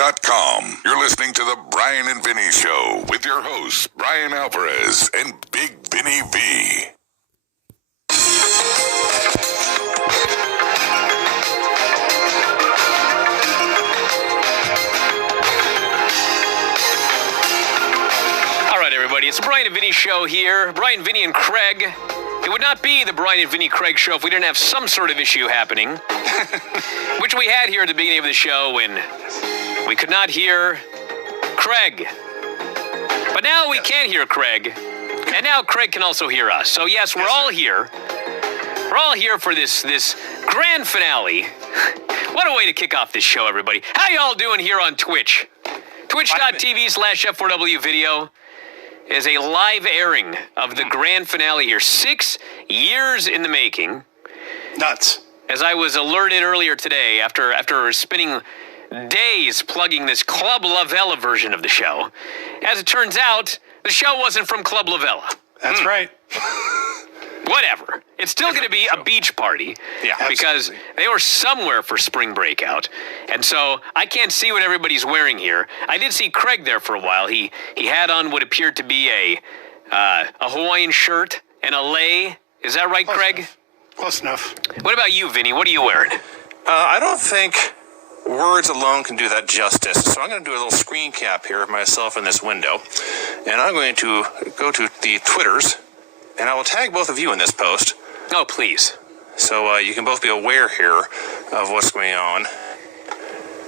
TheBigBennyShow.com. You're listening to The Brian and Vinny Show with your hosts, Brian Alvarez and Big Vinny V. All right, everybody, it's the Brian and Vinny Show here. Brian, Vinny, and Craig. It would not be the Brian and Vinny Craig Show if we didn't have some sort of issue happening, which we had here at the beginning of the show when we could not hear Craig. But now we can hear Craig, and now Craig can also hear us. So, yes, we're all here. We're all here for this grand finale. What a way to kick off this show, everybody. How y'all doing here on Twitch? Twitch.tv/F4W video is a live airing of the grand finale here. 6 years in the making. Nuts. As I was alerted earlier today, after spending days plugging this Club La Vela version of the show, as it turns out, the show wasn't from Club La Vela. That's right. Whatever. It's still going to be a beach party. Yeah, because they were somewhere for spring breakout. And so I can't see what everybody's wearing here. I did see Craig there for a while. He had on what appeared to be a Hawaiian shirt and a lei. Is that right, Craig? Close enough. What about you, Vinny? What are you wearing? I don't think words alone can do that justice. So I'm going to do a little screen cap here of myself in this window. And I'm going to go to the Twitters, and I will tag both of you in this post. Oh, please. So you can both be aware here of what's going on.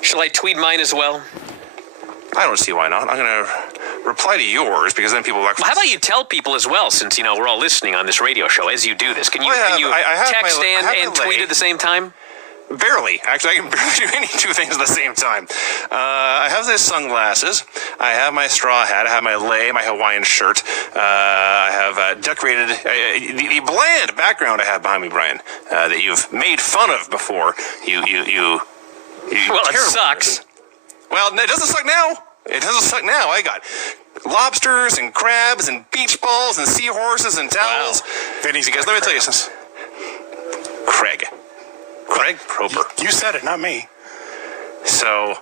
Shall I tweet mine as well? I don't see why not. I'm going to reply to yours because then people will Well, how about you tell people as well, since, we're all listening on this radio show as you do this. Can you, I have text and tweet lei. at the same time? Barely. Actually, I can barely do any two things at the same time. I have these sunglasses. I have my straw hat. I have my lei, my Hawaiian shirt. I have decorated the bland background I have behind me, Brian, that you've made fun of before. You Well, it sucks. Person. Well, it doesn't suck now. It doesn't suck now. I got lobsters and crabs and beach balls and seahorses and towels. Wow. Vinny's, because let me tell you something. Craig Proper. You said it, not me. So,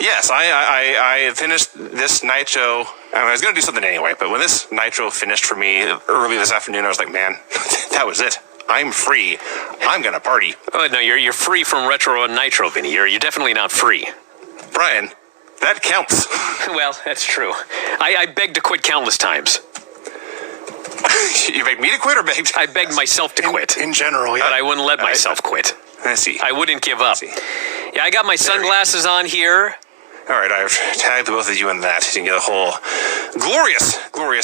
yes, I finished this Nitro. I was going to do something anyway, but when this Nitro finished for me early this afternoon, I was like, man, that was it. I'm free. I'm going to party. Oh, no, you're free from Retro and Nitro, Vinny. You're definitely not free. Brian, that counts. Well, that's true. I begged to quit countless times. You begged me to quit or begged? I begged myself to quit. In general, yeah. But I wouldn't let myself quit. I see. I wouldn't give up. I see. Yeah, I got my sunglasses on here. All right, I've tagged both of you in that. You can get a whole glorious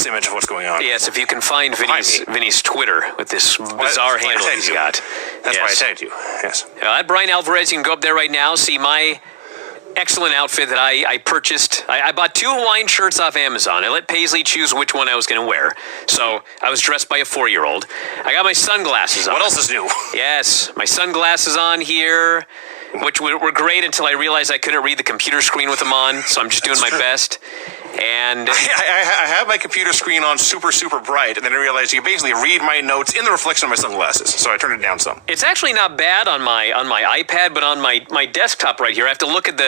image of what's going on. Yes, if you can find Vinny's Twitter with this bizarre handle he's got. That's why I Yes. tagged you. Yes. At Brian Alvarez, you can go up there right now, see my excellent outfit that I purchased. I bought 2 Hawaiian shirts off Amazon. I let Paisley choose which one I was going to wear. So I was dressed by a 4-year-old. I got my sunglasses on. What else is new? Yes, my sunglasses on here, which were great until I realized I couldn't read the computer screen with them on, so I'm just doing my best. And I have my computer screen on super bright, and then I realized you can basically read my notes in the reflection of my sunglasses, so I turned it down some. it's actually not bad on my iPad, but on my desktop right here, I have to look at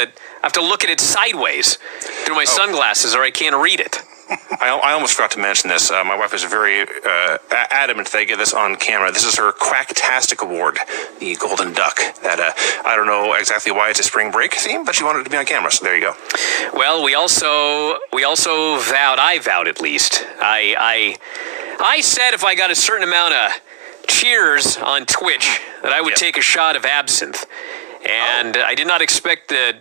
it sideways through my sunglasses, or I can't read it. I almost forgot to mention this. My wife is very adamant that I get this on camera. This is her Quacktastic Award, the Golden Duck. That I don't know exactly why it's a spring break theme, but she wanted it to be on camera, so there you go. Well, we also vowed. I vowed at least. I said if I got a certain amount of cheers on Twitch that I would take a shot of absinthe, and I didn't expect the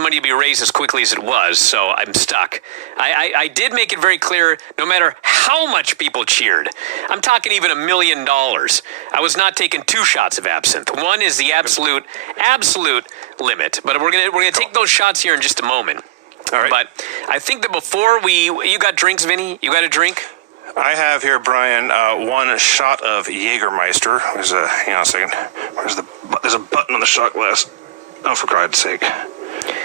money to be raised as quickly as it was, so I'm stuck. I did make it very clear, no matter how much people cheered, I'm talking even $1 million, I was not taking 2 shots of absinthe. One is the absolute limit, but we're gonna take those shots here in just a moment. All right. But I think that before you got drinks, Vinny? You got a drink? I have here, Brian, 1 shot of Jägermeister. Hang on a second. There's a button on the shot glass. Oh, for God's sake.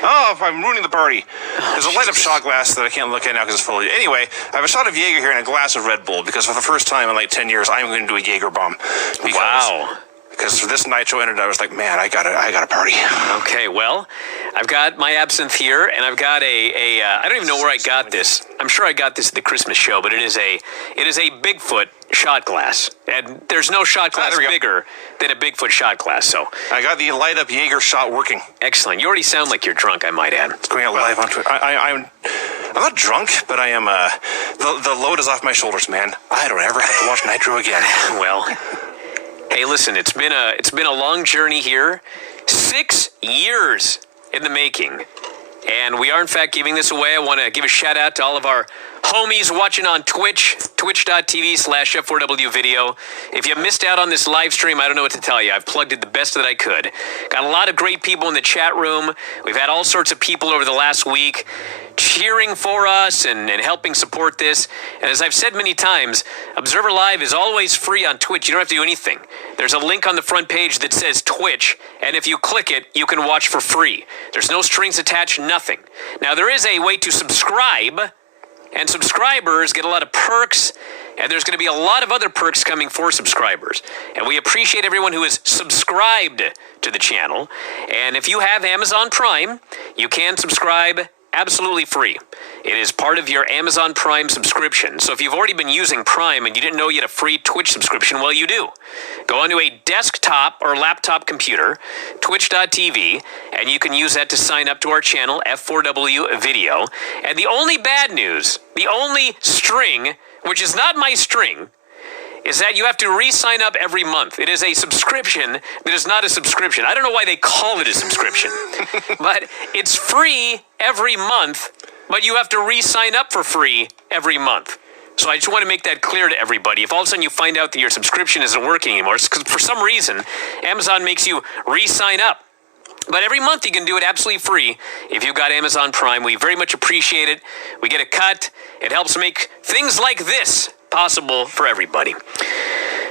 Oh, I'm ruining the party. There's a light-up shot glass that I can't look at now because it's full. Anyway, I have a shot of Jaeger here and a glass of Red Bull because for the first time in like 10 years, I'm going to do a Jaeger bomb. Wow. because this nitro ended, I was like, man, I gotta party. Okay, well, I've got my absinthe here, and I've got I don't even know where I got this. I'm sure I got this at the Christmas show, but it is a Bigfoot shot glass, and there's no shot glass bigger than a Bigfoot shot glass. So I got the light up Jaeger shot working. excellent. You already sound like you're drunk, I might add. It's going out live on Twitter. I'm not drunk, but I am. The load is off my shoulders, man. I don't ever have to watch Nitro again. Well, hey, listen, it's been a long journey here. 6 years in the making. And we are, in fact, giving this away. I want to give a shout out to all of our homies watching on Twitch, twitch.tv/F4W video. If you missed out on this live stream, I don't know what to tell you. I've plugged it the best that I could. Got a lot of great people in the chat room. We've had all sorts of people over the last week cheering for us and helping support this. And as I've said many times, Observer Live is always free on Twitch. You don't have to do anything. There's a link on the front page that says Twitch, and if you click it, you can watch for free. There's no strings attached, nothing. Now, there is a way to subscribe, and subscribers get a lot of perks, and there's going to be a lot of other perks coming for subscribers. And we appreciate everyone who is subscribed to the channel. And if you have Amazon Prime, you can subscribe absolutely free. It is part of your Amazon Prime subscription. So if you've already been using Prime and you didn't know you had a free Twitch subscription, well, you do. Go onto a desktop or laptop computer, twitch.tv, and you can use that to sign up to our channel, F4W Video. And the only bad news, the only string, which is not my string, is that you have to re-sign up every month. It is a subscription that is not a subscription. I don't know why they call it a subscription, but it's free every month, but you have to re-sign up for free every month. So I just want to make that clear to everybody. If all of a sudden you find out that your subscription isn't working anymore, it's because for some reason, Amazon makes you re-sign up. But every month you can do it absolutely free if you've got Amazon Prime. We very much appreciate it. We get a cut. It helps make things like this possible for everybody.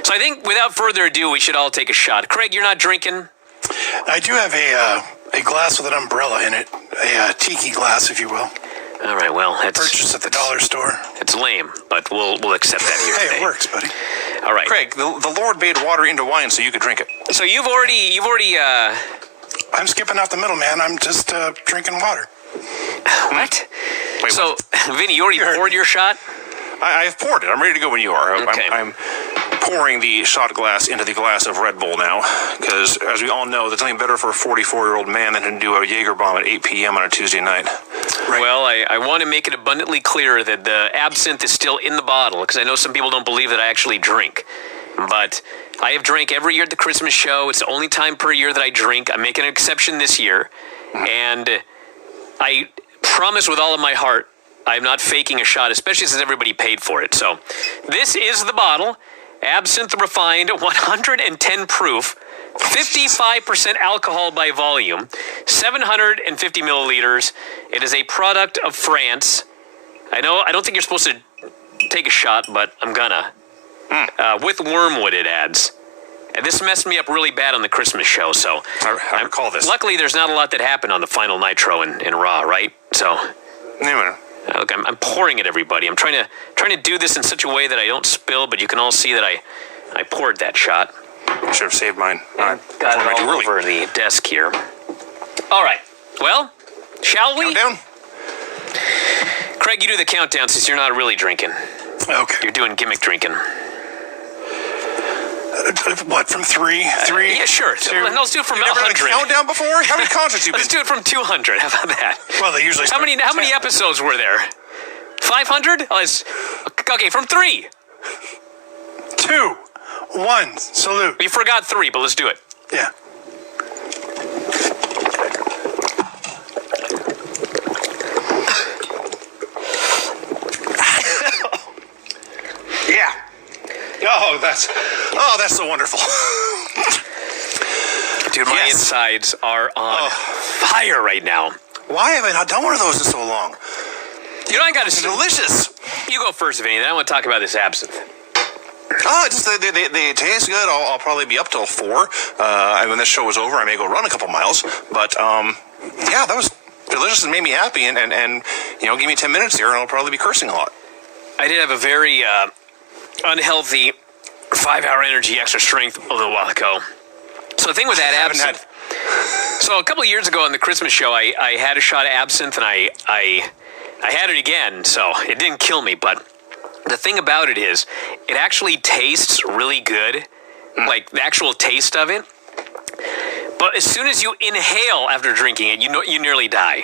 So I think without further ado, we should all take a shot. Craig, you're not drinking? I do have a glass with an umbrella in it, a tiki glass, if you will. All right, well, that's Purchased at the dollar store. it's lame, but we'll accept that here Hey, today. it works, buddy. All right. Craig, the Lord made water into wine so you could drink it. So you've already I'm skipping out the middle, man. I'm just drinking water. what? Wait, So, Vinny, you already You heard poured me. your shot? I've poured it. I'm ready to go when you are. Okay. I'm pouring the shot glass into the glass of Red Bull now, because as we all know, there's nothing better for a 44-year-old man than to do a Jaeger bomb at 8 p.m. on a Tuesday night. Well, I want to make it abundantly clear that the absinthe is still in the bottle, because I know some people don't believe that I actually drink. But I have drank every year at the Christmas show. It's the only time per year that I drink. I'm making an exception this year. And I promise with all of my heart, I'm not faking a shot, especially since everybody paid for it. So this is the bottle. Absinthe Refined, 110 proof, 55% alcohol by volume, 750 milliliters. It is a product of France. I don't think you're supposed to take a shot, but I'm gonna. With wormwood, it adds. And this messed me up really bad on the Christmas show, so I recall this. luckily there's not a lot that happened on the final Nitro in Raw, right? So Anyway, look, I'm pouring it, everybody. I'm trying to do this in such a way that I don't spill, but you can all see that I poured that shot. I should have saved mine. Got it all over the desk here. All right. Well, shall we? Countdown? Craig, you do the countdown since you're not really drinking. Okay. You're doing gimmick drinking. What, from three? Three? Yeah, sure. Let's do it from Never done a 100. countdown before? How many concerts you been Let's do it from 200. How about that? Well, they usually How many episodes were there? 500? Okay, from 3. 2, 1, salute. You forgot 3, but let's do it. Yeah. Yeah. Oh, that's so wonderful. Dude, my Yes. insides are on fire right now. Why have I not done one of those in so long? You know, I got It's to. delicious. You go first, Vinny. Then I want to talk about this absinthe. Oh, it's just they taste good. I'll probably be up till 4. And when this show is over, I may go run a couple miles. But yeah, that was delicious and made me happy. And give me 10 minutes here, and I'll probably be cursing a lot. I did have a very unhealthy 5-hour energy extra strength a little while ago. So the thing with that absinthe. So a couple of years ago on the Christmas show, I had a shot of absinthe, and I had it again, so it didn't kill me. But the thing about it is, it actually tastes really good, like the actual taste of it. But as soon as you inhale after drinking it, you nearly die.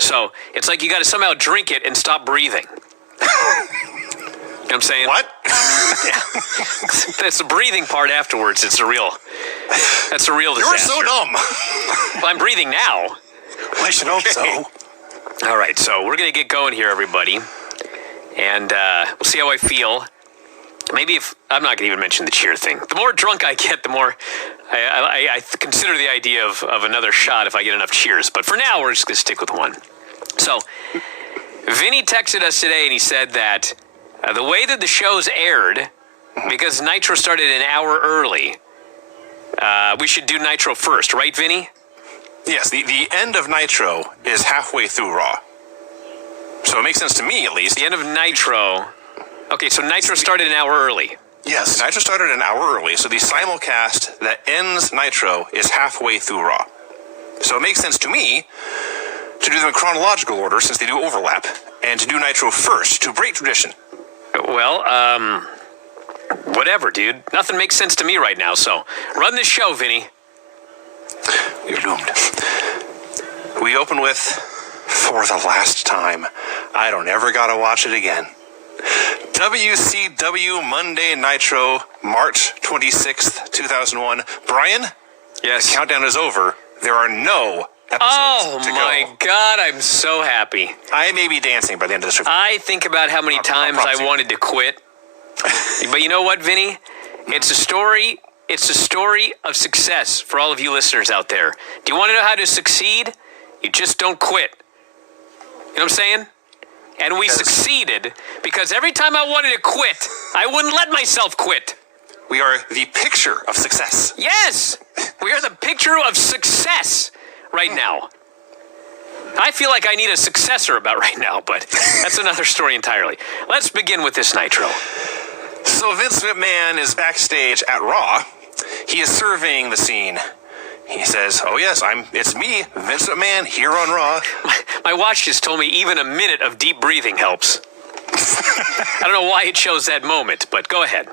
So it's like you got to somehow drink it and stop breathing. You know what I'm saying? What? That's the breathing part afterwards. That's a real disaster. You're so dumb. Well, I'm breathing now. Well, I should hope so. All right, so we're going to get going here, everybody. And we'll see how I feel. Maybe if I'm not going to even mention the cheer thing. The more drunk I get, the more I consider the idea of another shot if I get enough cheers. But for now, we're just going to stick with one. So, Vinny texted us today, and he said that the way that the show's aired, because Nitro started an hour early, we should do Nitro first, right, Vinny? Yes, the end of Nitro is halfway through Raw. So it makes sense to me, at least. The end of Nitro. Okay, so Nitro started an hour early. Yes. Nitro started an hour early, so the simulcast that ends Nitro is halfway through Raw. So it makes sense to me to do them in chronological order, since they do overlap, and to do Nitro first, to break tradition. Well, whatever, dude. Nothing makes sense to me right now, so run this show, Vinny. You're doomed. We open with, for the last time, I don't ever gotta watch it again. WCW Monday Nitro, March 26th, 2001. Brian, Yes. the countdown is over. There are no episodes to go. Oh, my God, I'm so happy. I may be dancing by the end of this review. I think about how many times promise I you. wanted to quit. But you know what, Vinny? It's a story of success for all of you listeners out there. Do you want to know how to succeed? You just don't quit. You know what I'm saying? And we succeeded because every time I wanted to quit, I wouldn't let myself quit. We are the picture of success. Yes, we are the picture of success right now. I feel like I need a successor about right now, but that's another story entirely. Let's begin with this Nitro. So Vince McMahon is backstage at Raw. He is surveying the scene. He says, "Oh yes, it's me, Vince McMahon, here on Raw." My watch just told me even a minute of deep breathing helps. I don't know why it chose that moment, but go ahead.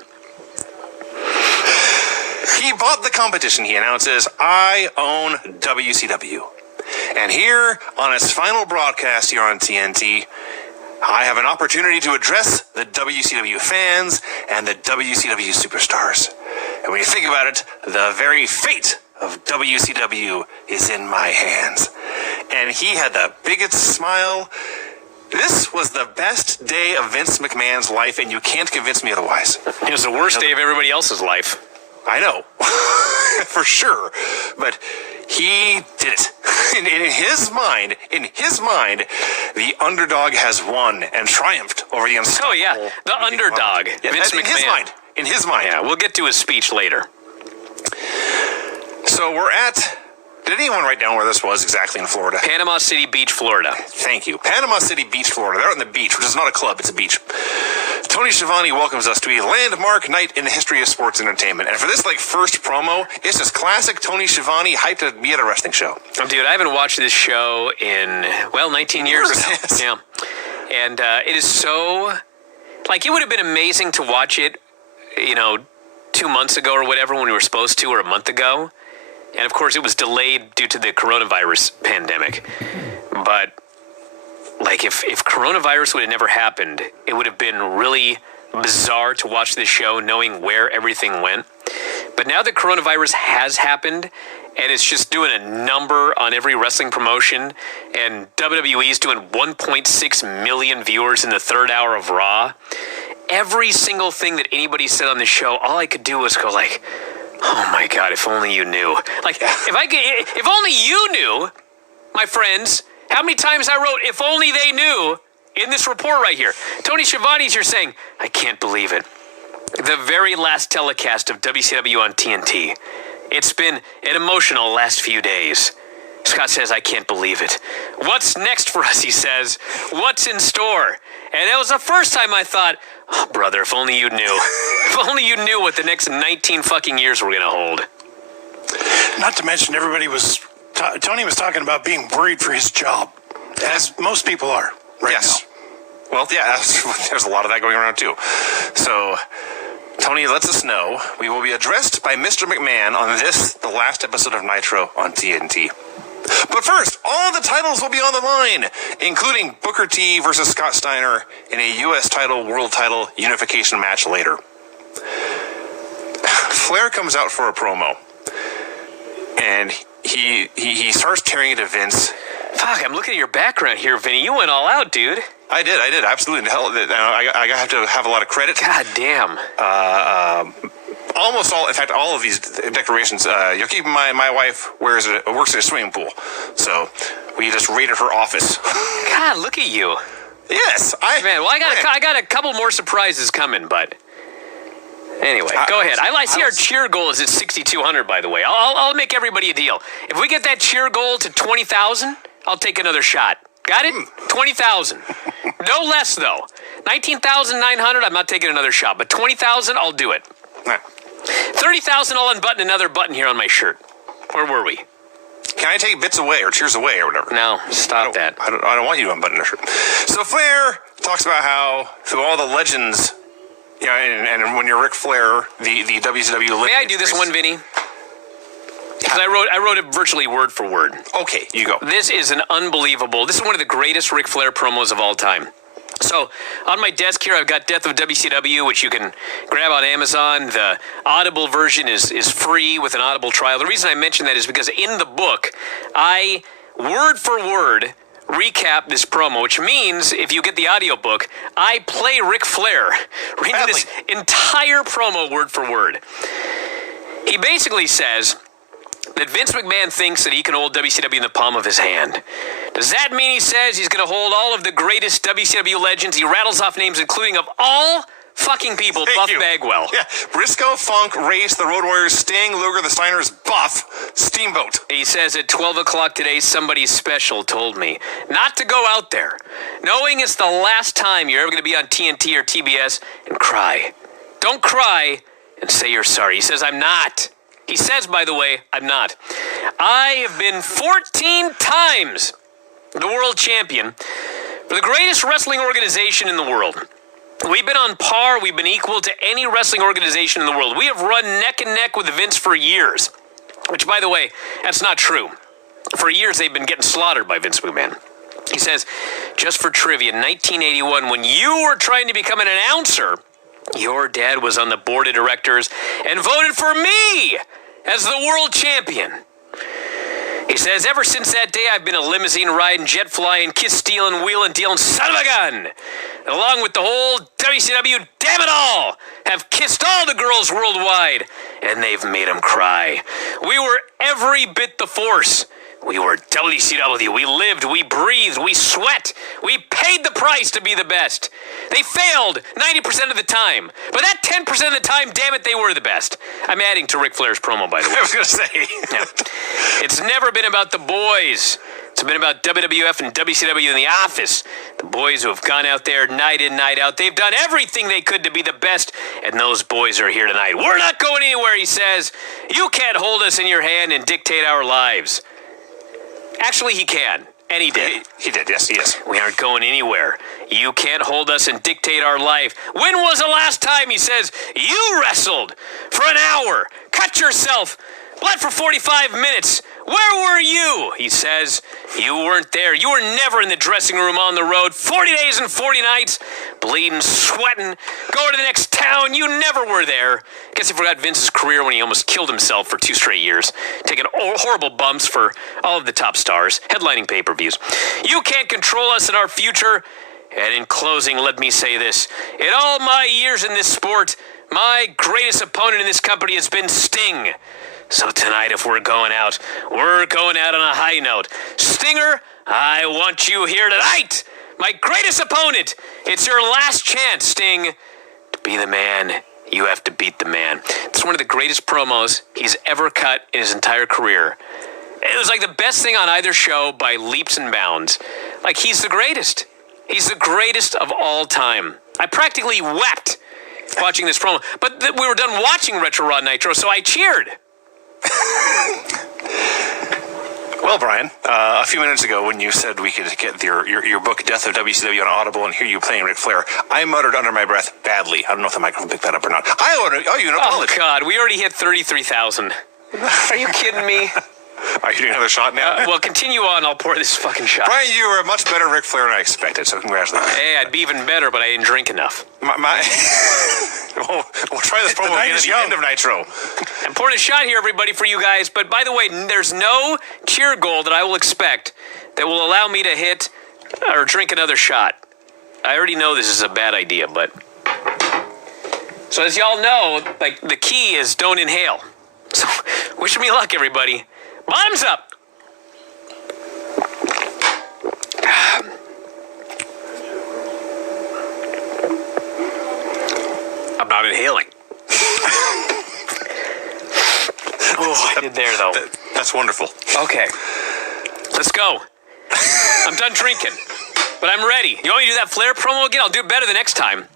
He bought the competition, he announces. "I own WCW. And here, on its final broadcast here on TNT, I have an opportunity to address the WCW fans and the WCW superstars. And when you think about it, the very fate of WCW is in my hands." And he had the biggest smile. This was the best day of Vince McMahon's life, and you can't convince me otherwise. It was the worst day of everybody else's life. I know, for sure, but he did it. In his mind, the underdog has won and triumphed over the unstoppable. Oh, yeah, the underdog, Vince McMahon. In his mind. Yeah, we'll get to his speech later. So we're at... Did anyone write down where this was exactly in Florida? Panama City Beach, Florida. Thank you. Panama City Beach, Florida. They're on the beach, which is not a club, it's a beach. Tony Schiavone welcomes us to a landmark night in the history of sports entertainment. And for this, first promo, it's just classic Tony Schiavone hyped to be at a wrestling show. Oh, dude, I haven't watched this show in, 19 years now. Yes. Yeah. And it is so... it would have been amazing to watch it, 2 months ago or whatever when we were supposed to, or a month ago. And, of course, it was delayed due to the coronavirus pandemic. But, if coronavirus would have never happened, it would have been really bizarre to watch this show knowing where everything went. But now that coronavirus has happened, and it's just doing a number on every wrestling promotion, and WWE is doing 1.6 million viewers in the third hour of Raw, every single thing that anybody said on the show, all I could do was go oh my God, if only you knew. If only you knew, my friends, how many times I wrote, if only they knew, in this report right here. Tony Schiavone's here saying, I can't believe it. The very last telecast of WCW on TNT. It's been an emotional last few days. Scott says, I can't believe it. What's next for us, he says. What's in store? And that was the first time I thought, oh, brother, if only you knew. If only you knew what the next 19 fucking years were going to hold. Not to mention, everybody was Tony was talking about being worried for his job, as most people are right Yes. Well, yeah, there's a lot of that going around too. So, Tony lets us know we will be addressed by Mr. McMahon on the last episode of Nitro on TNT. But first, all the titles will be on the line, including Booker T versus Scott Steiner in a U.S. title, world title unification match later. Flair comes out for a promo, and he starts tearing into Vince. Fuck, I'm looking at your background here, Vinny. You went all out, dude. I did, absolutely. Hell, I have to have a lot of credit. God damn. Almost all, in fact, all of these decorations. You'll keep in mind, my wife works at a swimming pool, so we just raided her office. God, look at you. Yes, Man, well, I got a couple more surprises coming, but anyway, go ahead. I see our cheer goal is at 6,200, by the way. I'll make everybody a deal. If we get that cheer goal to 20,000, I'll take another shot. Got it? 20,000. No less, though. 19,900, I'm not taking another shot, but 20,000, I'll do it. 30,000, I'll unbutton another button here on my shirt. Where were we? Can I take bits away or cheers away or whatever? No, stop that. I don't want you to unbutton a shirt. So Flair talks about how through all the legends, and when you're Ric Flair, the WCW legend. May I do this one, Vinny? Because I wrote it virtually word for word. Okay, you go. This is this is one of the greatest Ric Flair promos of all time. So, on my desk here, I've got Death of WCW, which you can grab on Amazon. The Audible version is free with an Audible trial. The reason I mention that is because in the book, I, word for word, recap this promo, which means if you get the audiobook, I play Ric Flair reading this entire promo word for word. He basically says that Vince McMahon thinks that he can hold WCW in the palm of his hand. Does that mean he says he's going to hold all of the greatest WCW legends? He rattles off names, including of all fucking people, Buff Bagwell. Yeah, Briscoe, Funk, Race, the Road Warriors, Sting, Luger, the Steiners, Buff, Steamboat. He says at 12 o'clock today, somebody special told me not to go out there, knowing it's the last time you're ever going to be on TNT or TBS, and cry. Don't cry and say you're sorry. He says, I'm not. He says, by the way, I'm not. I have been 14 times the world champion for the greatest wrestling organization in the world. We've been on par. We've been equal to any wrestling organization in the world. We have run neck and neck with Vince for years, which, by the way, that's not true. For years, they've been getting slaughtered by Vince McMahon. He says, just for trivia, in 1981, when you were trying to become an announcer, your dad was on the board of directors and voted for me as the world champion. He says, ever since that day, I've been a limousine riding, jet flying, kiss stealing, wheeling, dealing, son of a gun. Along with the whole WCW, damn it all, have kissed all the girls worldwide, and they've made them cry. We were every bit the force. We were WCW. We lived, we breathed, we sweat. We paid the price to be the best. They failed 90% of the time. But that 10% of the time, damn it, they were the best. I'm adding to Ric Flair's promo, by the way. I was going to say. Yeah. It's never been about the boys. It's been about WWF and WCW in the office. The boys who have gone out there night in, night out. They've done everything they could to be the best, and those boys are here tonight. We're not going anywhere, he says. You can't hold us in your hand and dictate our lives. Actually, he can, and he did. He did, yes, he is. We aren't going anywhere. You can't hold us and dictate our life. When was the last time, he says, you wrestled for an hour, cut yourself, bled for 45 minutes? Where were you? He says, you weren't there. You were never in the dressing room on the road. 40 days and 40 nights, bleeding, sweating, going to the next town. You never were there. Guess he forgot Vince's career when he almost killed himself for 2 straight years, taking horrible bumps for all of the top stars, headlining pay-per-views. You can't control us in our future. And in closing, let me say this. In all my years in this sport, my greatest opponent in this company has been Sting. So tonight, if we're going out on a high note. Stinger, I want you here tonight. My greatest opponent. It's your last chance, Sting. To be the man, you have to beat the man. It's one of the greatest promos he's ever cut in his entire career. It was like the best thing on either show by leaps and bounds. Like, he's the greatest. He's the greatest of all time. I practically wept watching this promo. But we were done watching Retro Raw Nitro, so I cheered. Well, Brian, a few minutes ago when you said we could get your book, Death of WCW on Audible, and hear you playing Ric Flair, I muttered under my breath, badly. I don't know if the microphone picked that up or not. I owe you an apology. Oh, God, we already hit 33,000. Are you kidding me? Are you doing another shot now? Well, continue on. I'll pour this fucking shot. Brian, you were a much better Ric Flair than I expected, so congratulations. Hey, I'd be even better, but I didn't drink enough. We'll try this promo again at the end of Nitro. I'm pouring a shot here, everybody, for you guys. But by the way, there's no tier goal that I will expect that will allow me to hit or drink another shot. I already know this is a bad idea, but... So as y'all know, like, the key is don't inhale. So wish me luck, everybody. Bottoms up. I'm not inhaling. Oh, I did there, though. That's wonderful. Okay. Let's go. I'm done drinking, but I'm ready. You want me to do that Flair promo again? I'll do it better the next time.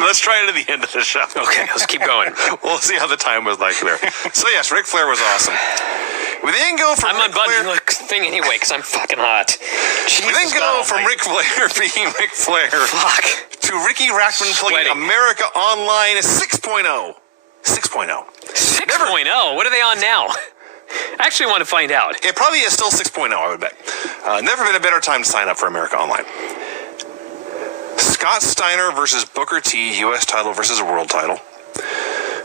Let's try it at the end of the show. Okay, let's keep going. We'll see how the time was like there. So, yes, Ric Flair was awesome. We then go from I'm unbuttoning the thing anyway because I'm fucking hot. We then go from Ric Flair being Ric Flair to Ricky Rackman plugging America Online 6.0. 6.0. 6.0? What are they on now? I actually want to find out. It probably is still 6.0, I would bet. Never been a better time to sign up for America Online. Scott Steiner versus Booker T, U.S. title versus world title.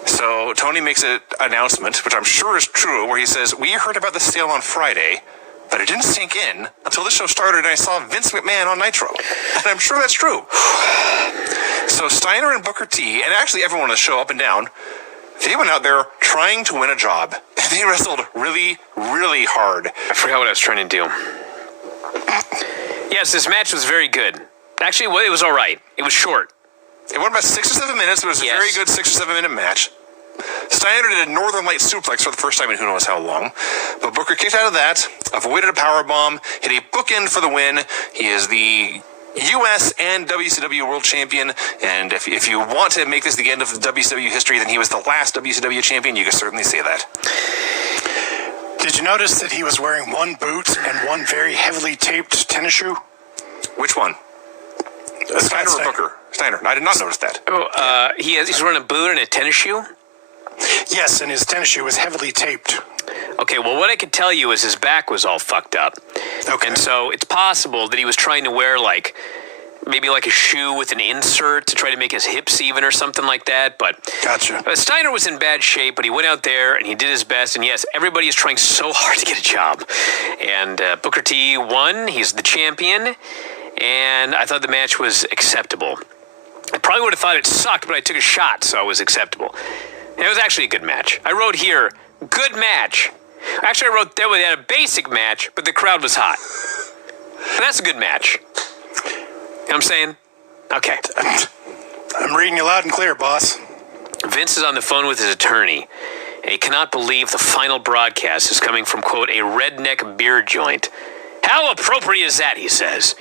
So Tony makes an announcement, which I'm sure is true, where he says, we heard about the sale on Friday, but it didn't sink in until the show started and I saw Vince McMahon on Nitro. And I'm sure that's true. So Steiner and Booker T, and actually everyone on the show up and down, they went out there trying to win a job. And they wrestled really, really hard. I forgot what I was trying to do. Yes, this match was very good. Actually, well, it was all right. It was short. It went about 6 or 7 minutes. It was a very good 6 or 7 minute match. Steiner did a Northern Light suplex for the first time in who knows how long. But Booker kicked out of that, avoided a powerbomb, hit a bookend for the win. He is the U.S. and WCW World Champion. And if you want to make this the end of WCW history, then he was the last WCW champion. You can certainly say that. Did you notice that he was wearing one boot and one very heavily taped tennis shoe? Which one? Steiner or Booker? Steiner. I did not notice that. Oh, he's wearing a boot and a tennis shoe? Yes, and his tennis shoe was heavily taped. Okay, well, what I could tell you is his back was all fucked up. Okay. And so it's possible that he was trying to wear, like, maybe like a shoe with an insert to try to make his hips even or something like that. But Gotcha. Steiner was in bad shape, but he went out there and he did his best. And yes, everybody is trying so hard to get a job. And Booker T won. He's the champion. And I thought the match was acceptable. I probably would have thought it sucked, but I took a shot, so it was acceptable. And it was actually a good match. I wrote here, good match. Actually, I wrote that we had a basic match, but the crowd was hot. But that's a good match. You know what I'm saying? Okay. I'm reading you loud and clear, boss. Vince is on the phone with his attorney, and he cannot believe the final broadcast is coming from, quote, a redneck beer joint. How appropriate is that, he says.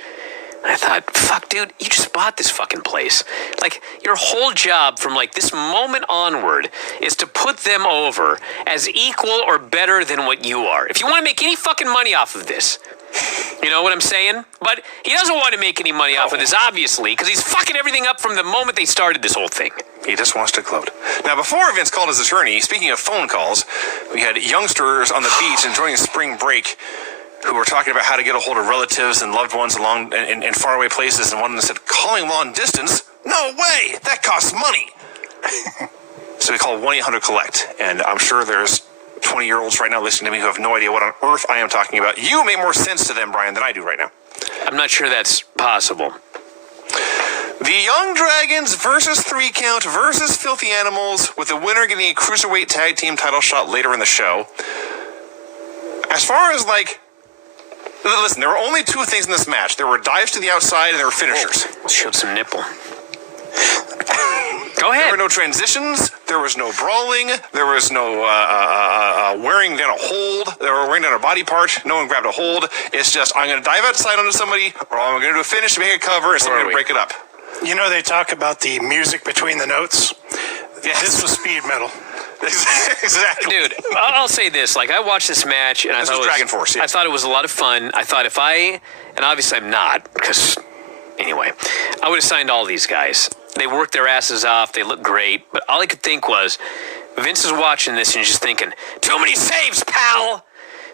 I thought, fuck, dude, you just bought this fucking place. Like, your whole job from, like, this moment onward is to put them over as equal or better than what you are. If you want to make any fucking money off of this, you know what I'm saying? But he doesn't want to make any money off of this, obviously, because he's fucking everything up from the moment they started this whole thing. He just wants to gloat. Now, before Vince called his attorney, speaking of phone calls, we had youngsters on the beach enjoying spring break who were talking about how to get a hold of relatives and loved ones along in faraway places, and one of them said, calling long distance? No way! That costs money! So we called 1-800-COLLECT, and I'm sure there's 20-year-olds right now listening to me who have no idea what on earth I am talking about. You make more sense to them, Brian, than I do right now. I'm not sure that's possible. The Young Dragons versus 3 Count versus Filthy Animals, with the winner getting a Cruiserweight Tag Team title shot later in the show. As far as, like, listen, there were only 2 things in this match. There were dives to the outside and there were finishers. Showed some nipple. Go ahead. There were no transitions. There was no brawling. There was no wearing down a hold. They were wearing down a body part. No one grabbed a hold. It's just, I'm going to dive outside onto somebody, or I'm going to do a finish to make a cover, and somebody's going to break it up. You know, they talk about the music between the notes. Yes. This was speed metal. Exactly. Dude, I'll say this. Like, I watched this match, and I thought was Dragon Force, yeah. I thought it was a lot of fun. I thought and obviously I'm not, because, anyway, I would have signed all these guys. They worked their asses off. They looked great. But all I could think was, Vince is watching this and just thinking, too many saves, pal!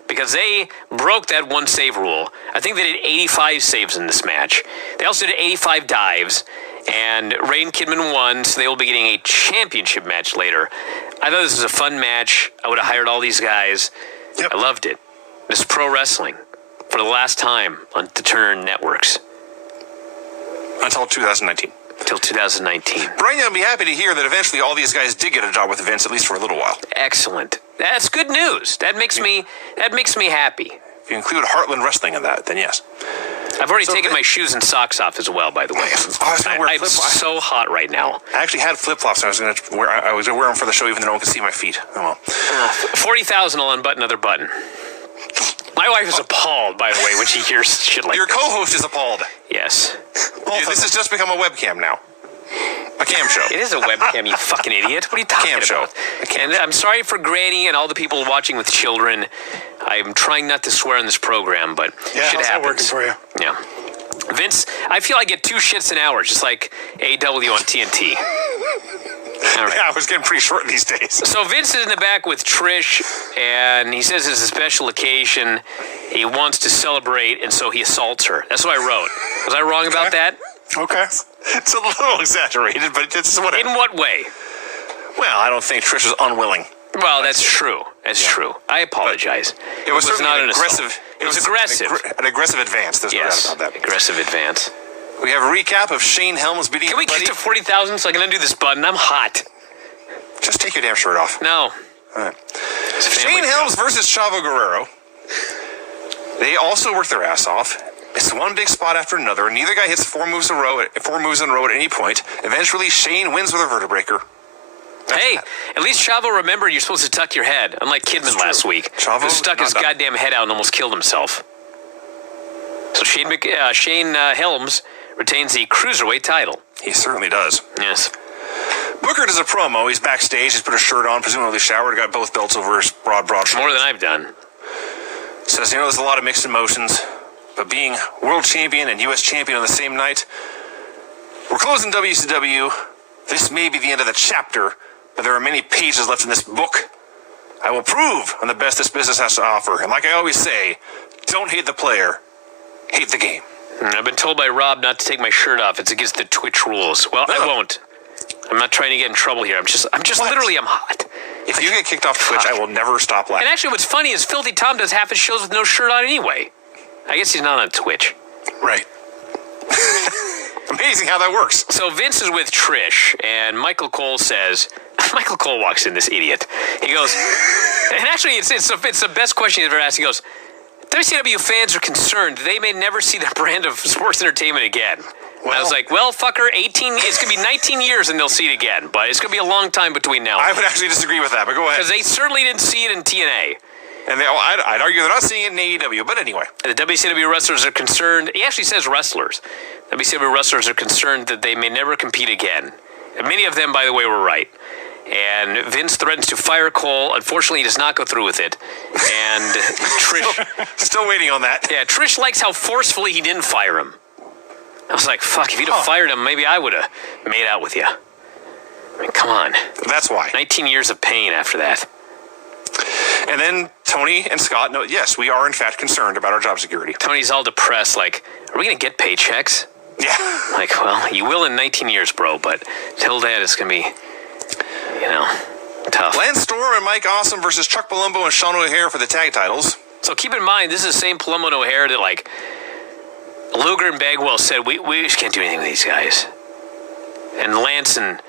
Because they broke that one save rule. I think they did 85 saves in this match. They also did 85 dives, and Ray and Kidman won, so they will be getting a championship match later. I thought this was a fun match. I would have hired all these guys. Yep. I loved it. This is pro wrestling for the last time on the Turn Networks Until 2019. until 2019. Brian, I'll be happy to hear that eventually all these guys did get a job with Vince, at least for a little while. Excellent. That's good news. That makes me happy. If you include Heartland Wrestling in that, then yes. I've already taken my shoes and socks off as well, by the way. I'm so hot right now. I actually had flip-flops. I was going to wear them for the show, even though no one could see my feet. Oh well. 40,000 will unbutton another button. My wife is appalled, by the way, when she hears shit like Your this. co-host is appalled. Yes. This has just become a webcam now. A cam show. It is a webcam, you fucking idiot. What are you talking Cam show. about? And I'm sorry for Granny and all the people watching with children. I'm trying not to swear in this program, but Yeah, shit how's that working happens. for you? Yeah. Vince, I feel I get 2 shits an hour, just like AEW on TNT. All right. Yeah, I was getting pretty short these days. So Vince is in the back with Trish, and he says it's a special occasion. He wants to celebrate, and so he assaults her. That's what I wrote. Was I wrong about that? Okay. It's a little exaggerated, but it's whatever. In what way? Well, I don't think Trish was unwilling. Well, that's true. That's true. I apologize. It was certainly not an an aggressive. assault. It was aggressive. An aggressive advance. There's no Yes, doubt about that. aggressive advance. We have a recap of Shane Helms beating Can we Buddy. get to 40,000 so I can undo this button? I'm hot. Just take your damn shirt off. No. All right. It's a family Shane Helms show. versus Chavo Guerrero. They also work their ass off. It's one big spot after another. Neither guy hits 4 moves in a row at any point. Eventually, Shane wins with a vertebraker. Hey, at least Chavo remembered you're supposed to tuck your head, unlike Kidman last week. Chavo who stuck his not done. goddamn head out and almost killed himself. So Shane Helms retains the Cruiserweight title. He certainly does. Yes. Booker does a promo. He's backstage. He's put a shirt on, presumably showered, got both belts over his broad shoulders. More than I've done. Says, there's a lot of mixed emotions, but being world champion and U.S. champion on the same night, we're closing WCW. This may be the end of the chapter, but there are many pages left in this book. I will prove I'm the best this business has to offer. And like I always say, don't hate the player, hate the game. I've been told by Rob not to take my shirt off. It's against the Twitch rules. Well, I won't. I'm not trying to get in trouble here. I'm just What? literally, I'm hot. If you get kicked off Twitch, I will never stop laughing. And actually, what's funny is Filthy Tom does half his shows with no shirt on anyway. I guess he's not on Twitch. Right. Amazing how that works. So Vince is with Trish, and Michael Cole says, Michael Cole walks in, this idiot. He goes, and actually, it's the best question he's ever asked. He goes, WCW fans are concerned they may never see that brand of sports entertainment again. And I was like, well, fucker, it's going to be 19 years and they'll see it again, but it's going to be a long time between now I and would actually disagree with that, but go ahead. because they certainly didn't see it in TNA. And I'd argue they're not seeing it in AEW, but anyway. The WCW wrestlers are concerned. He actually says wrestlers. WCW wrestlers are concerned that they may never compete again. And many of them, by the way, were right. And Vince threatens to fire Cole. Unfortunately, he does not go through with it. And Trish, Still waiting on that. yeah, Trish likes how forcefully he didn't fire him. I was like, fuck, if you'd have fired him, maybe I would have made out with you. I mean, come on. That's why. 19 years of pain after that. And then Tony and Scott know, yes, we are in fact concerned about our job security. Tony's all depressed, like, are we going to get paychecks? Yeah. Like, well, you will in 19 years, bro, but till then, it's going to be, tough. Lance Storm and Mike Awesome versus Chuck Palumbo and Sean O'Hare for the tag titles. So keep in mind, this is the same Palumbo and O'Hare that, like, Luger and Bagwell said, we just can't do anything with these guys. And Lance and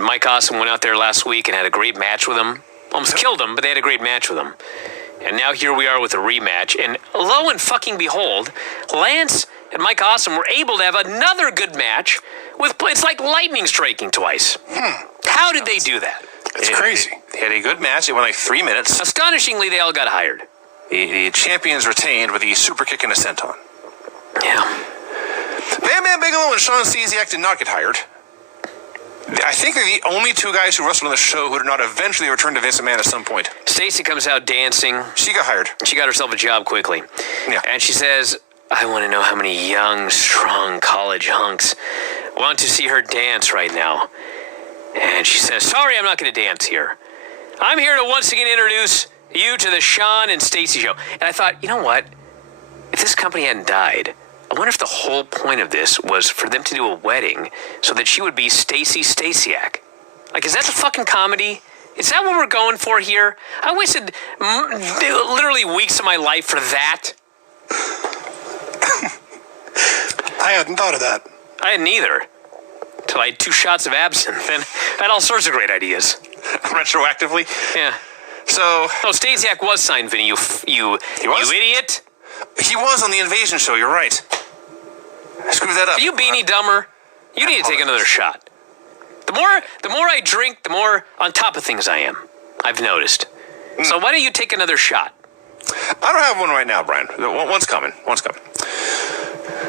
Mike Awesome went out there last week and had a great match with them. Almost killed them, but they had a great match with them. And now here we are with a rematch. And lo and fucking behold, Lance and Mike Awesome were able to have another good match with, it's like lightning striking twice. How did they do that? It's crazy. They had a good match. It went like 3 minutes. Astonishingly, they all got hired. The champions retained with the super kick and a senton. Yeah. Bam Bam Bigelow and Sean Stasiak did not get hired. I think they're the only two guys who wrestled on the show who did not eventually return to Vince McMahon at some point. Stacy comes out dancing. She got hired. She got herself a job quickly. Yeah. And she says, I want to know how many young, strong college hunks want to see her dance right now. And she says, sorry, I'm not going to dance here. I'm here to once again introduce you to the Sean and Stacy show. And I thought, you know what? If this company hadn't died, I wonder if the whole point of this was for them to do a wedding so that she would be Stacy Stasiak. Like, is that the fucking comedy? Is that what we're going for here? I wasted literally weeks of my life for that. I hadn't thought of that. I hadn't either. Until I had 2 shots of absinthe. And I had all sorts of great ideas. Retroactively. Yeah. So Oh, Stasiak was signed, Vinny. You was? you idiot. he was on the Invasion show. You're right. I screwed that up. Are you beanie dumber? You need to take another shot. The more I drink, the more on top of things I am. I've noticed. So why don't you take another shot? I don't have one right now, Brian. One's coming. One's coming.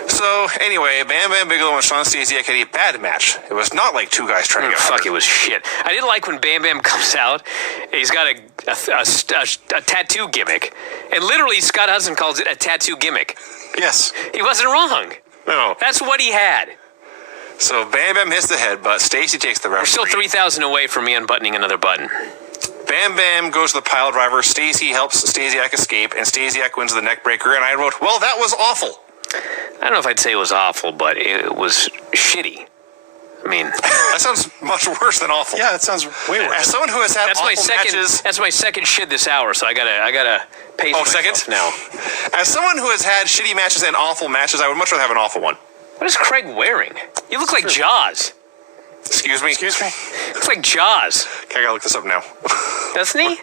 So, anyway, Bam Bam Bigelow and Sean Stasiak had a bad match. It was not like two guys trying to get Fuck, hired. it was shit. I didn't like when Bam Bam comes out. He's got a tattoo gimmick. And literally, Scott Hudson calls it a tattoo gimmick. Yes. He wasn't wrong. No. That's what he had. So, Bam Bam hits the headbutt. Stacy takes the referee. We're still 3,000 away from me unbuttoning another button. Bam Bam goes to the pile driver. Stacy helps Stasiak escape, and Stasiak wins the neck breaker. And I wrote, well, that was awful. I don't know if I'd say it was awful, but it was shitty. I mean, That sounds much worse than awful. Yeah, that sounds way worse. As someone who has had that's awful my second. matches... That's my second shit this hour, so I gotta pace Oh, myself second? now. As someone who has had shitty matches and awful matches, I would much rather have an awful one. What is Craig wearing? You look like Jaws. Excuse me? Excuse me? Looks like Jaws, Okay, I gotta look this up now. doesn't he?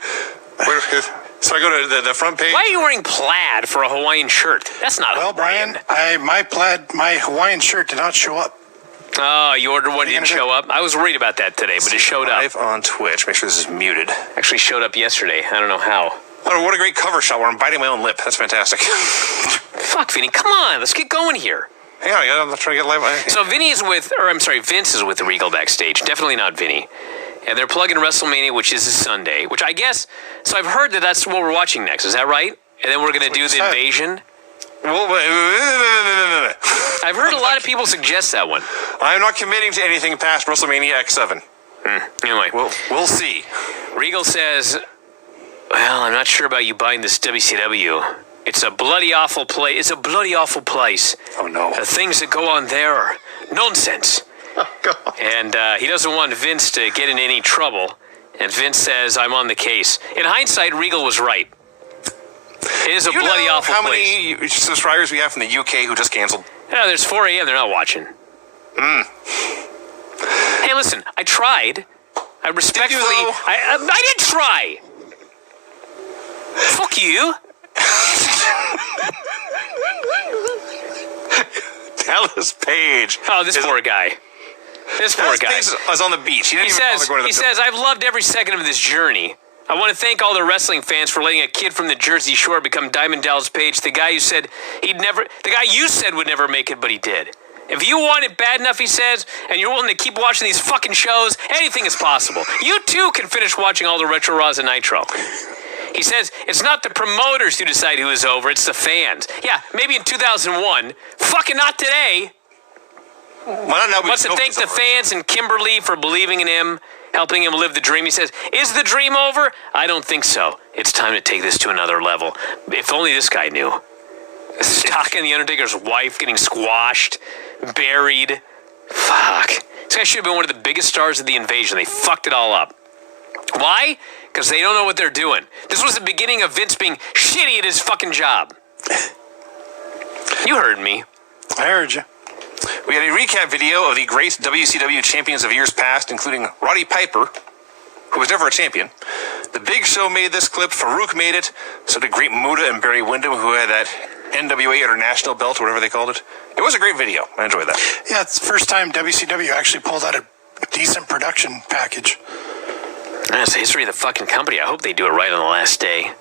So I go to the front page. Why are you wearing plaid for a Hawaiian shirt? That's not Well, Brian, my Hawaiian shirt did not show up. Oh, you ordered one, didn't show up? I was worried about that today, but it showed up. Live on Twitch. Make sure this is muted. Actually showed up yesterday. I don't know how. Oh, what a great cover shot where I'm biting my own lip. That's fantastic. Fuck, Vinny, come on, let's get going here. Hang on, I'm trying to get live. So Vince is with the Regal backstage. Definitely not Vinny. And they're plugging WrestleMania, which is this Sunday, which I guess, so I've heard that that's what we're watching next. Is that right? And then we're going to do the Invasion? Well, I've heard a lot of people suggest that one. I'm not committing to anything past WrestleMania X7. Anyway, We'll see. Regal says, well, I'm not sure about you buying this WCW. It's a bloody awful place. It's a bloody awful place. Oh, no. The things that go on there are nonsense. Oh, God. And he doesn't want Vince to get in any trouble. And Vince says, I'm on the case. In hindsight, Regal was right. It is a You bloody know awful how place. many subscribers we have from the UK who just canceled? No, there's 4 a.m. They're not watching. Hey, listen, I tried. I respectfully... though? I did try. Fuck you. Dallas Page. Oh, this poor guy. This poor Dallas guy. Page was on the beach. He didn't even bother going to the He says, I've loved every second of this journey. I want to thank all the wrestling fans for letting a kid from the Jersey Shore become Diamond Dallas Page, the guy you said would never make it, but he did. If you want it bad enough, he says, and you're willing to keep watching these fucking shows, anything is possible. You too can finish watching all the Retro Raws and Nitro. He says, it's not the promoters who decide who is over, it's the fans. Yeah, maybe in 2001. Fucking not today. Why not now? Wants to thank the fans and Kimberly for believing in him, helping him live the dream. He says, is the dream over? I don't think so. It's time to take this to another level. If only this guy knew. Stalking the Undertaker's wife, getting squashed, buried. Fuck. This guy should have been one of the biggest stars of the Invasion. They fucked it all up. Why? Because they don't know what they're doing. This was the beginning of Vince being shitty at his fucking job. You heard me. I heard you. We had a recap video of the great WCW champions of years past, including Roddy Piper, who was never a champion. The Big Show made this clip. Farouk made it. So did Great Muta and Barry Windham, who had that NWA International belt, or whatever they called it. It was a great video. I enjoyed that. Yeah, it's the first time WCW actually pulled out a decent production package. That's the history of the fucking company. I hope they do it right on the last day.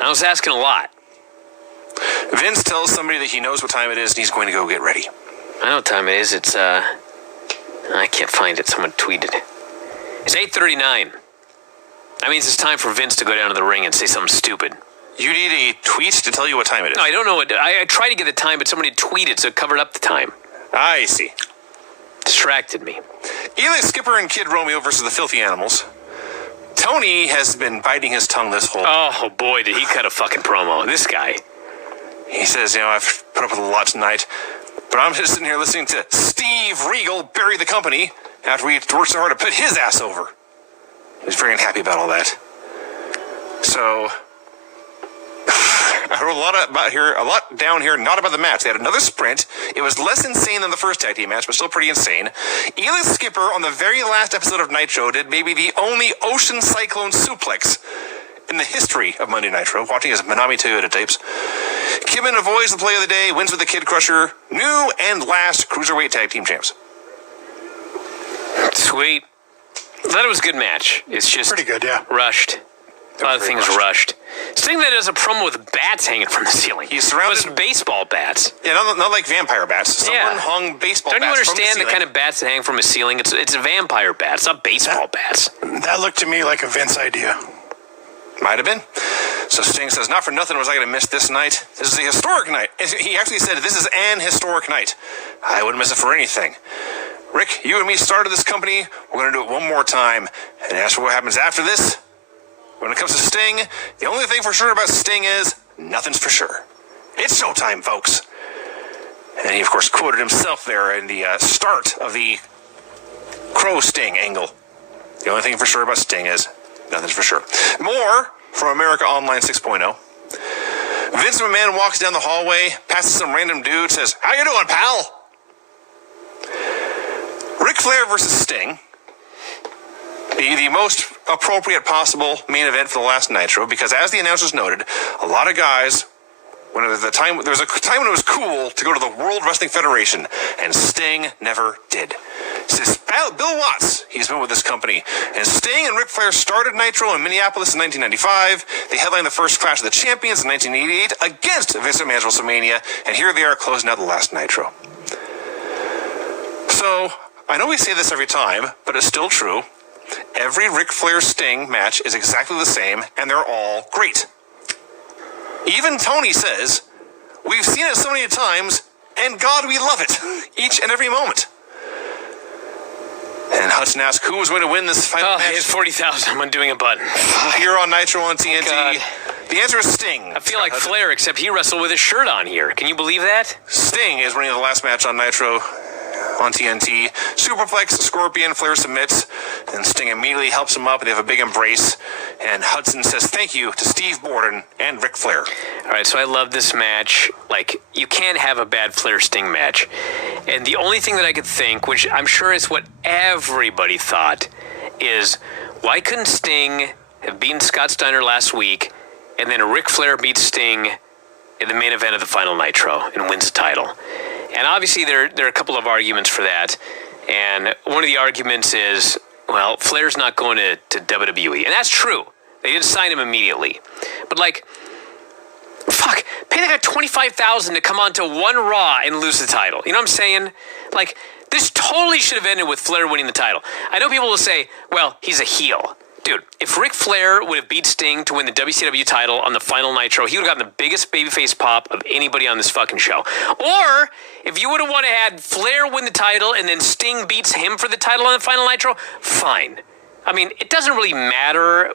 I was asking a lot. Vince tells somebody that he knows what time it is and he's going to go get ready. I know what time it is. It's I can't find it. Someone tweeted. It's 8:39. That means it's time for Vince to go down to the ring and say something stupid. You need a tweet to tell you what time it is. No, I don't know what. I tried to get the time, but somebody tweeted, so it covered up the time. I see. Distracted me. Eli Skipper and Kid Romeo versus the Filthy Animals. Tony has been biting his tongue this whole. Oh boy, did he cut a fucking promo. This guy. He says, I've put up with a lot tonight, but I'm just sitting here listening to Steve Regal bury the company after we worked so hard to put his ass over. He's very unhappy about all that. So, I wrote a lot down here, not about the match. They had another sprint. It was less insane than the first tag team match, but still pretty insane. Eli Skipper, on the very last episode of Nitro, did maybe the only ocean cyclone suplex in the history of Monday Nitro, watching his Manami Toyota tapes. Kidman avoids the play of the day, wins with the Kid Crusher, new and last Cruiserweight Tag Team Champs. Sweet. I thought it was a good match. It's just Pretty good, yeah. rushed. A lot of things rushed. Sting that does a promo with bats hanging from the ceiling. He's surrounded- with baseball bats. Yeah, not like vampire bats. Someone hung baseball Don't you bats from understand the the kind of bats that hang from a ceiling? It's a vampire bat. It's not baseball bats. That looked to me like a Vince idea. Might have been. So Sting says, not for nothing was I going to miss this night. This is a historic night. He actually said, this is an historic night. I wouldn't miss it for anything. Rick, you and me started this company. We're going to do it one more time. And as for what happens after this, when it comes to Sting, the only thing for sure about Sting is nothing's for sure. It's showtime, folks. And he, of course, quoted himself there in the start of the Crow Sting angle. The only thing for sure about Sting is nothing's for sure. More from America Online 6.0. Vince McMahon walks down the hallway, passes some random dude, says, "How you doing, pal?" Ric Flair versus Sting. The most appropriate possible main event for the last Nitro, because as the announcers noted, a lot of guys, there was a time when it was cool to go to the World Wrestling Federation, and Sting never did. Since Bill Watts, he's been with this company, and Sting and Ric Flair started Nitro in Minneapolis in 1995. They headlined the first Clash of the Champions in 1988 against Vince McMahon's WrestleMania, and here they are closing out the last Nitro. So, I know we say this every time, but it's still true. Every Ric Flair Sting match is exactly the same, and they're all great. Even Tony says, we've seen it so many times, and God, we love it, each and every moment. And Hudson asked who was going to win this final match. It's 40,000. I'm undoing a button. Here on Nitro on TNT. God. The answer is Sting. I feel like Flair, except he wrestled with his shirt on here. Can you believe that? Sting is winning the last match on Nitro on TNT. Superplex, Scorpion, Flair submits, and Sting immediately helps him up. They have a big embrace, and Hudson says thank you to Steve Borden and Ric Flair. All right, so I love this match. Like, you can't have a bad Flair-Sting match. And the only thing that I could think, which I'm sure is what everybody thought, is why couldn't Sting have beaten Scott Steiner last week, and then Ric Flair beats Sting in the main event of the final Nitro and wins the title? And obviously there are a couple of arguments for that. And one of the arguments is, well, Flair's not going to WWE. And that's true. They didn't sign him immediately. But, like, fuck, pay that guy $25,000 to come on to one Raw and lose the title. You know what I'm saying? Like, this totally should have ended with Flair winning the title. I know people will say, well, he's a heel. Dude, if Ric Flair would have beat Sting to win the WCW title on the final Nitro, he would have gotten the biggest babyface pop of anybody on this fucking show. Or, if you would have wanted to have Flair win the title and then Sting beats him for the title on the final Nitro, fine. I mean, it doesn't really matter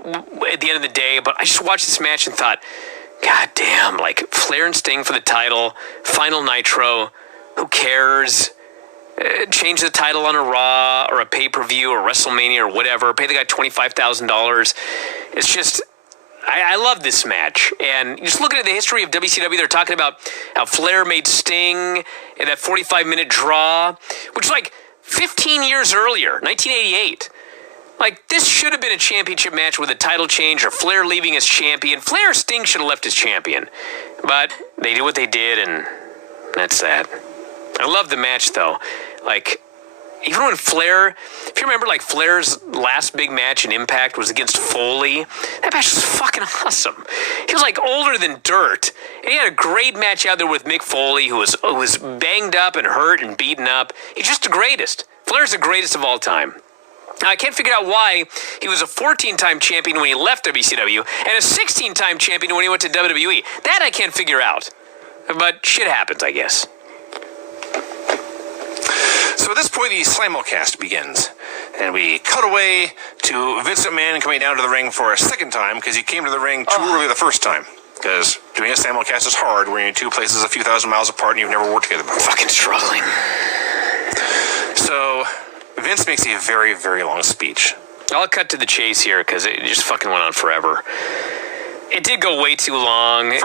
at the end of the day, but I just watched this match and thought, God damn, like, Flair and Sting for the title, final Nitro, who cares? Change the title on a Raw or a pay-per-view or WrestleMania or whatever. Pay the guy $25,000. It's just, I love this match. And just looking at the history of WCW, they're talking about how Flair made Sting in that 45-minute draw, which was like 15 years earlier, 1988. Like, this should have been a championship match with a title change or Flair leaving as champion. Flair or Sting should have left as champion. But they did what they did, and that's that. I love the match, though. Like, even when Flair, if you remember, like Flair's last big match in Impact was against Foley. That match was fucking awesome. He was like older than dirt, and he had a great match out there with Mick Foley, who was banged up and hurt and beaten up. He's just the greatest. Flair's the greatest of all time. Now, I can't figure out why he was a 14-time champion when he left WCW and a 16-time champion when he went to WWE. That I can't figure out. But shit happens, I guess. So at this point, the simulcast begins, and we cut away to Vince McMahon coming down to the ring for a second time because he came to the ring too early the first time. Because doing a simulcast is hard when you're in two places a few thousand miles apart and you've never worked together before. Fucking struggling. So Vince makes a very, very long speech. I'll cut to the chase here because it just fucking went on forever. It did go way too long. Of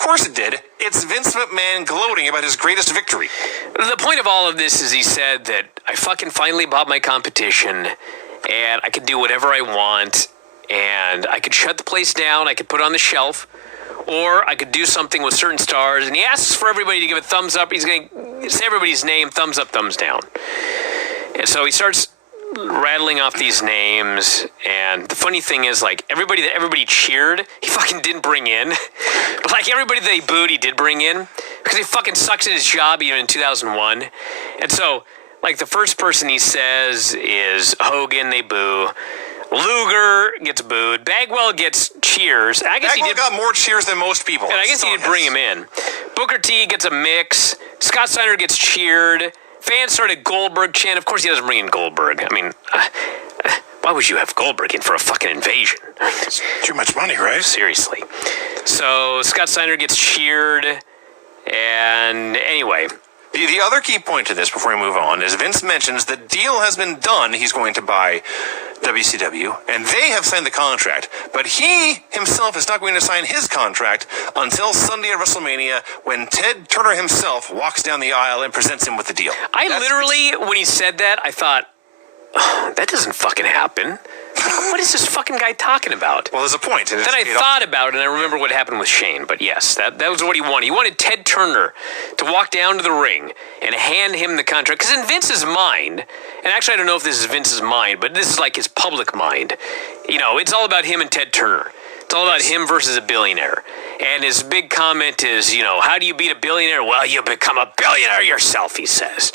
course it did. It's Vince McMahon gloating about his greatest victory. The point of all of this is he said that I fucking finally bought my competition and I could do whatever I want and I could shut the place down, I could put it on the shelf, or I could do something with certain stars. And he asks for everybody to give a thumbs up. He's going to say everybody's name, thumbs up, thumbs down. And so he starts rattling off these names, and the funny thing is, like, everybody that everybody cheered, he fucking didn't bring in. But, like, everybody that he booed, he did bring in, because he fucking sucks at his job even in 2001. And so, like, the first person he says is Hogan, they boo. Luger gets booed. Bagwell gets cheers. I guess Bagwell he did got more cheers than most people. and I guess he did bring him in. Booker T gets a mix. Scott Steiner gets cheered. Fans started Goldberg chant. Of course, he doesn't bring in Goldberg. I mean, why would you have Goldberg in for a fucking invasion? It's too much money, right? Seriously. So Scott Steiner gets cheered. And anyway, The other key point to this before we move on is Vince mentions the deal has been done. He's going to buy WCW, and they have signed the contract. But he himself is not going to sign his contract until Sunday at WrestleMania when Ted Turner himself walks down the aisle and presents him with the deal. when he said that, I thought, oh, that doesn't fucking happen. What is this fucking guy talking about? Well, there's a point. Then I thought about it, and I remember what happened with Shane. But yes, that was what he wanted. He wanted Ted Turner to walk down to the ring and hand him the contract. Because in Vince's mind, and actually I don't know if this is Vince's mind, but this is like his public mind. You know, it's all about him and Ted Turner. It's all about him versus a billionaire. And his big comment is, you know, how do you beat a billionaire? Well, you become a billionaire yourself, he says.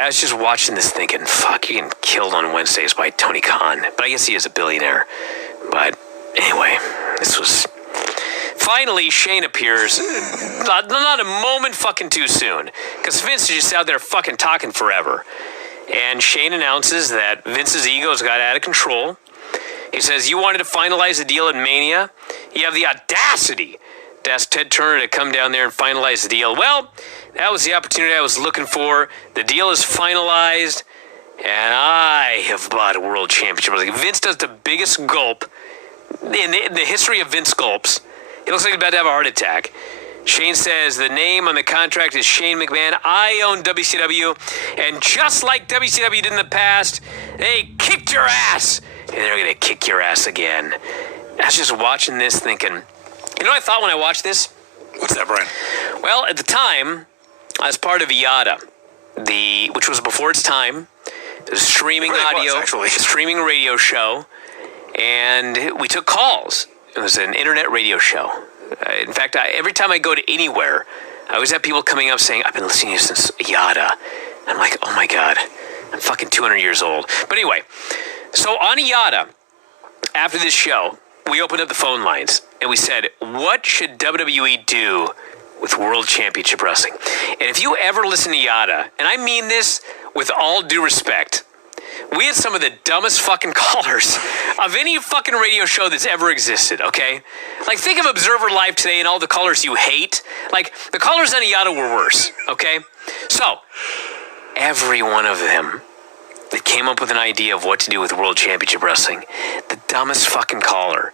I was just watching this thinking, fuck, you're getting killed on Wednesdays by Tony Khan. But I guess he is a billionaire. But anyway, this was... Finally, Shane appears. Not a moment fucking too soon. Because Vince is just out there fucking talking forever. And Shane announces that Vince's ego's got out of control. He says, you wanted to finalize the deal at Mania? You have the audacity to ask Ted Turner to come down there and finalize the deal. Well, that was the opportunity I was looking for. The deal is finalized, and I have bought a world championship. Vince does the biggest gulp in the history of Vince gulps. He looks like he's about to have a heart attack. Shane says the name on the contract is Shane McMahon. I own WCW, and just like WCW did in the past, they kicked your ass, and they're going to kick your ass again. I was just watching this thinking, you know what I thought when I watched this? What's that, Brian? Well, at the time, I was part of IATA, which was before its time. It was streaming streaming radio show, and we took calls. It was an internet radio show. In fact, every time I go to anywhere, I always have people coming up saying, I've been listening to you since IATA. I'm like, oh my God, I'm fucking 200 years old. But anyway, so on IATA, after this show, we opened up the phone lines, and we said, what should WWE do with World Championship Wrestling? And if you ever listen to IATA, and I mean this with all due respect, we had some of the dumbest fucking callers of any fucking radio show that's ever existed, okay? Like, think of Observer Live today and all the callers you hate. Like, the callers on IATA were worse, okay? So, every one of them that came up with an idea of what to do with World Championship Wrestling, the dumbest fucking caller,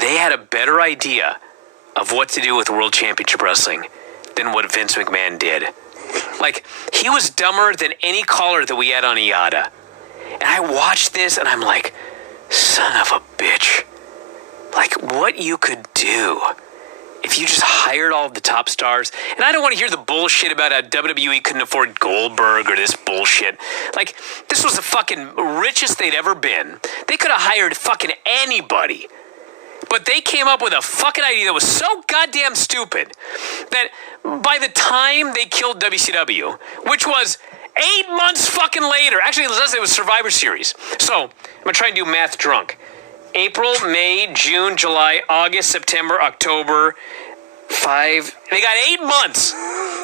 they had a better idea of what to do with World Championship Wrestling than what Vince McMahon did. Like, he was dumber than any caller that we had on IATA. And I watched this, and I'm like, son of a bitch. Like, what you could do if you just hired all of the top stars, and I don't want to hear the bullshit about how WWE couldn't afford Goldberg or this bullshit. Like, this was the fucking richest they'd ever been. They could have hired fucking anybody. But they came up with a fucking idea that was so goddamn stupid that by the time they killed WCW, which was 8 months fucking later, actually, it was Survivor Series. So, I'm going to try and do math drunk. April, May, June, July, August, September, October, 5. They got 8 months.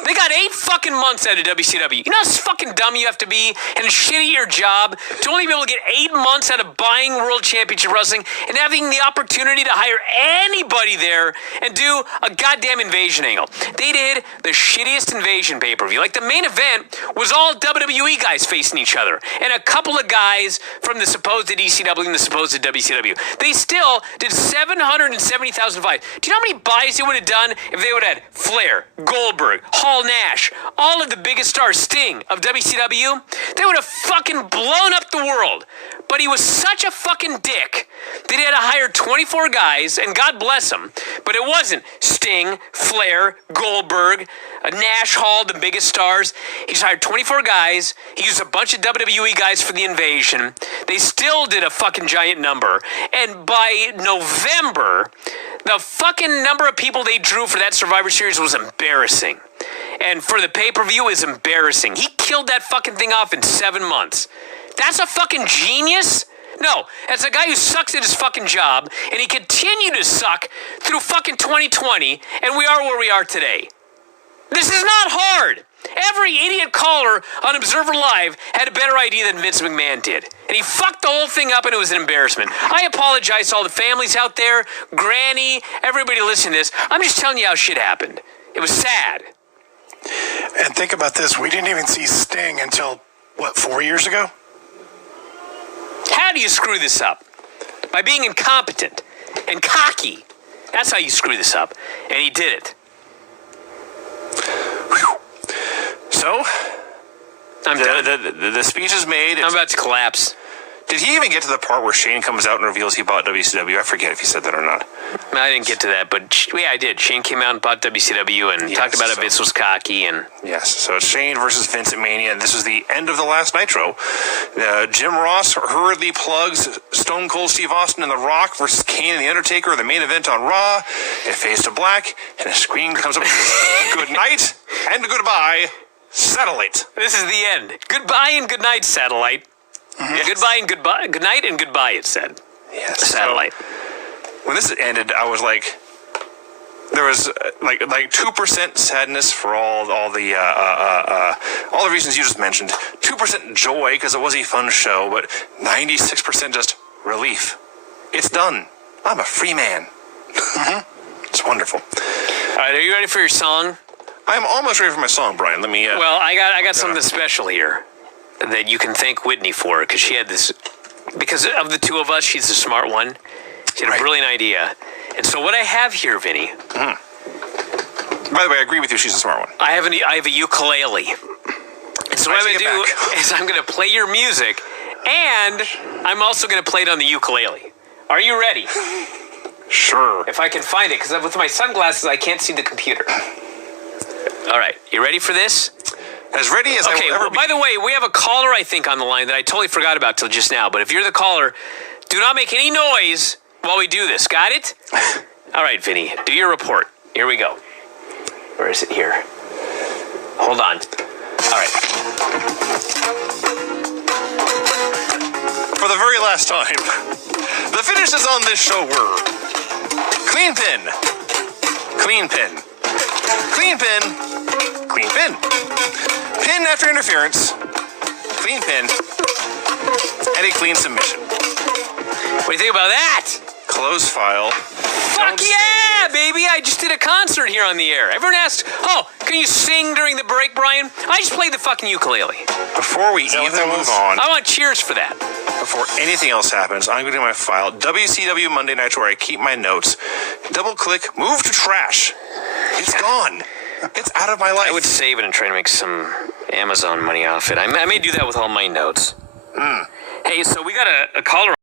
They got 8 fucking months out of WCW. You know how fucking dumb you have to be and shitty at your job to only be able to get 8 months out of buying World Championship Wrestling and having the opportunity to hire anybody there and do a goddamn invasion angle. They did the shittiest invasion pay-per-view. Like, the main event was all WWE guys facing each other and a couple of guys from the supposed ECW and the supposed WCW. They still did 770,000 buys. Do you know how many buys they would have done if they would have had Flair, Goldberg, Hall Nash, all of the biggest stars, Sting of WCW? They would have fucking blown up the world. But he was such a fucking dick that he had to hire 24 guys, and God bless him. But it wasn't Sting, Flair, Goldberg, Nash, Hall, the biggest stars. He just hired 24 guys. He used a bunch of WWE guys for the invasion. They still did a fucking giant number. And by November, the fucking number of people they drew for that Survivor Series was embarrassing. And for the pay-per-view is embarrassing. He killed that fucking thing off in 7 months. That's a fucking genius? No, that's a guy who sucks at his fucking job, and he continued to suck through fucking 2020, and we are where we are today. This is not hard. Every idiot caller on Observer Live had a better idea than Vince McMahon did. And he fucked the whole thing up, and it was an embarrassment. I apologize to all the families out there, Granny, everybody listening to this. I'm just telling you how shit happened. It was sad. And think about this. We didn't even see Sting until, 4 years ago? How do you screw this up? By being incompetent and cocky. That's how you screw this up. And he did it. So, I'm done. the speech is made. I'm about to collapse. Did he even get to the part where Shane comes out and reveals he bought WCW? I forget if he said that or not. I didn't get to that, but yeah, I did. Shane came out and bought WCW and talked about how Vince was cocky. And yes, so it's Shane versus Vince at Mania, and this was the end of the last Nitro. Jim Ross hurriedly plugs Stone Cold Steve Austin and The Rock versus Kane and The Undertaker, the main event on Raw. It fades to black, and a screen comes up with good night and goodbye, Satellite. This is the end. Goodbye and good night, Satellite. Yes. Goodbye and goodbye. Good night and goodbye, it said. Yes. Satellite. So, when this ended, I was like, there was like 2% sadness for all the reasons you just mentioned. 2% joy because it was a fun show, but 96% just relief. It's done. I'm a free man. It's wonderful. All right, are you ready for your song? I'm almost ready for my song, Brian. Let me. Well, I got something special here that you can thank Whitney for, because she had this. Because of the two of us, she's the smart one. She had a brilliant idea. And so what I have here, Vinny. By the way, I agree with you. She's a smart one. I have a ukulele. And so what I'm going to do is I'm going to play your music, and I'm also going to play it on the ukulele. Are you ready? Sure. If I can find it, because with my sunglasses, I can't see the computer. All right, you ready for this? As ready as I will ever be. By the way, we have a caller, I think, on the line that I totally forgot about till just now. But if you're the caller, do not make any noise while we do this. Got it? All right, Vinny, do your report. Here we go. Where is it here? Hold on. All right. For the very last time, the finishes on this show were clean pin, clean pin, clean pin, clean pin, pin after interference, clean pin, and a clean submission. What do you think about that? Close file. Fuck yeah, baby. I just did a concert here on the air. Everyone asked, can you sing during the break, Brian? I just played the fucking ukulele. Before we even move on, I want cheers for that. before anything else happens, I'm going to do my file, WCW Monday Night, where I keep my notes. Double click, move to trash. It's gone. It's out of my life. I would save it and try to make some Amazon money off it. I may do that with all my notes. Hey, so we got a caller